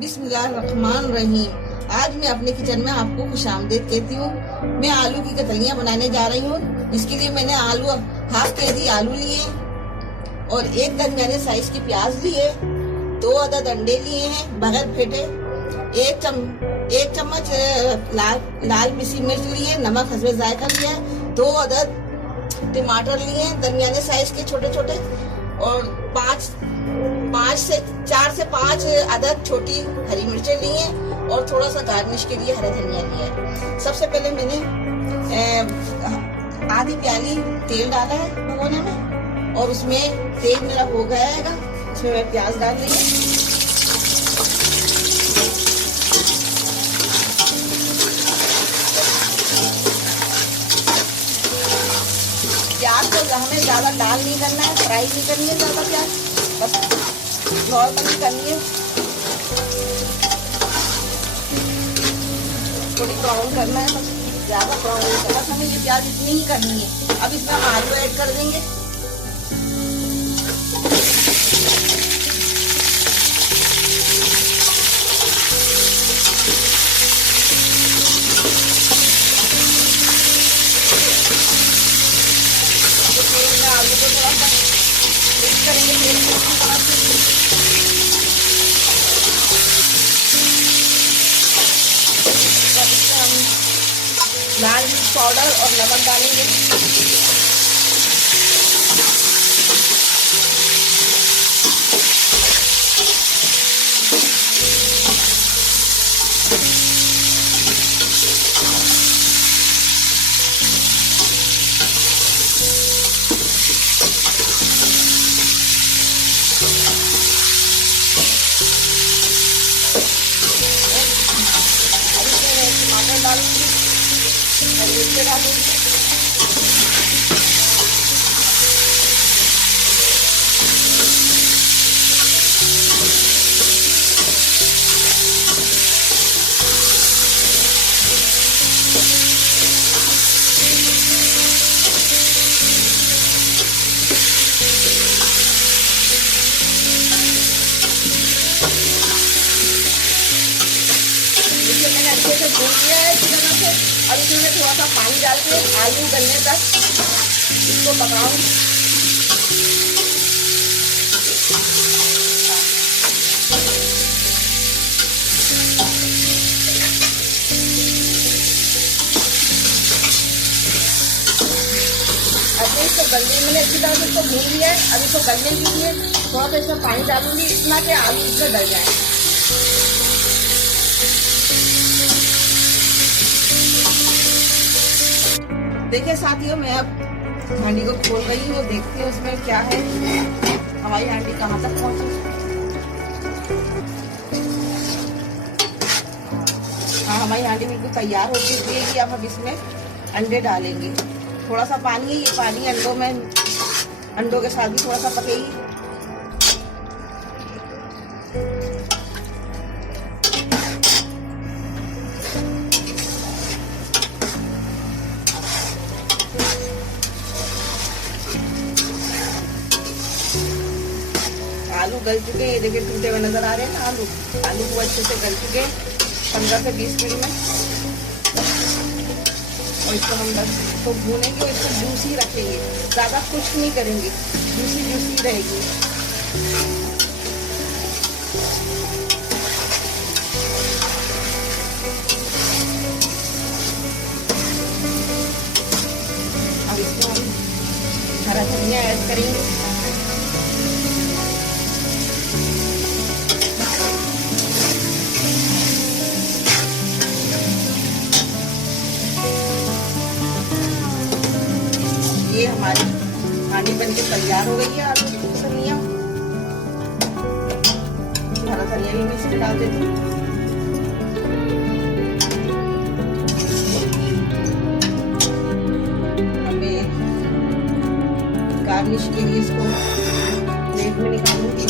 बिस्मिल्लाहिर्रहमानिर्रहीम। आज मैं अपने किचन में आपको खुशामदीद कहती हूँ। मैं आलू की कतलियाँ बनाने जा रही हूँ। इसके लिए मैंने हाफ केजी आलू लिए और एक दरमियाने साइज की प्याज लिए, 2 अदद अंडे लिए हैं बगैर फेंटे, एक चम्मच लाल पिसी मिर्च लिए, नमक हस्बे जायका लिया, 2 अदद टमाटर लिए दरमियाने साइज के छोटे छोटे, और 4 से 5 अदद छोटी हरी मिर्चें ली हैं और थोड़ा सा गार्निश के लिए हरा धनिया लिया है। सबसे पहले मैंने आधी प्याली तेल डाला है भगोने में और उसमें तेल मेरा हो गया है। उसमें मैं प्याज डाल रही हूँ। प्याज को हमें ज़्यादा लाल नहीं करना है, फ्राई नहीं करनी है ज़्यादा प्याज, बस नॉर्मली करनी है, थोड़ी ब्राउन करना है, बस ज़्यादा ब्राउन नहीं करना, बस हमें ये प्याज इतनी ही करनी है। अब इसमें हम आलू ऐड कर देंगे। आलू को थोड़ा सा मिक्स करेंगे तेल में अच्छी तरह से। इसमें हम लाल मिर्च पाउडर और नमक डालेंगे। टमाटर डालूंगी, हरी मिर्च डालूंगी, मैंने अच्छे से भून लिया है इस तरह से। अब इसमें थोड़ा सा पानी डाल के आलू गलने तक इसको पकाऊंगी। अब इसको गलने मैंने अच्छी तरह से इसको भून लिया है। अब इसको गलने के लिए थोड़ा सा इसमें पानी डालूंगी, इतना कि आलू इसमें गल जाए। देखिए साथियों, मैं अब हांडी को खोल रही हूँ, देखती हूँ उसमें क्या है, हमारी हांडी कहाँ तक पहुँची। हाँ, हमारी हांडी बिल्कुल तैयार हो चुकी है कि अब हम इसमें अंडे डालेंगे। थोड़ा सा पानी है, ये पानी अंडों के साथ भी थोड़ा सा पकेगी। आलू गल चुके हैं, ये देखिए टूटे हुए नजर आ रहे हैं ना आलू को अच्छे से गल चुके हैं 15 से 20 मिनट में। और इसको हम बस इसको भूनेंगे और इसको जूसी रखेंगे, ज़्यादा कुछ नहीं करेंगे, जूसी रहेगी। अब इसमें हम हरा धनिया ऐड करेंगे। ये हमारी हांडी बनके तैयार हो गई है। आलू की धनिया, हरा धनिया भी मैं इसमें डाल देती हूँ। मैं गार्निश के लिए इसको प्लेट में निकालूंगी।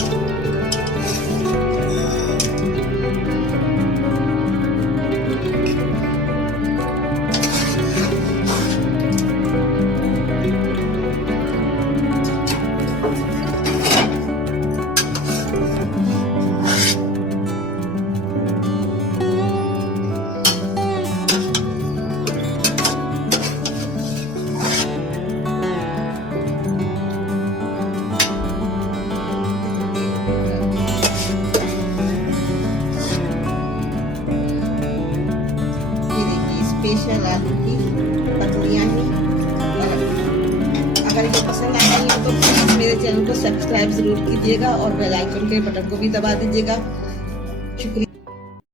स्पेशल आलू की कतलियाँ हैं। और अगर ये पसंद आ रही हो तो प्लीज़ मेरे चैनल को सब्सक्राइब ज़रूर कीजिएगा और बेल आइकन के बटन को भी दबा दीजिएगा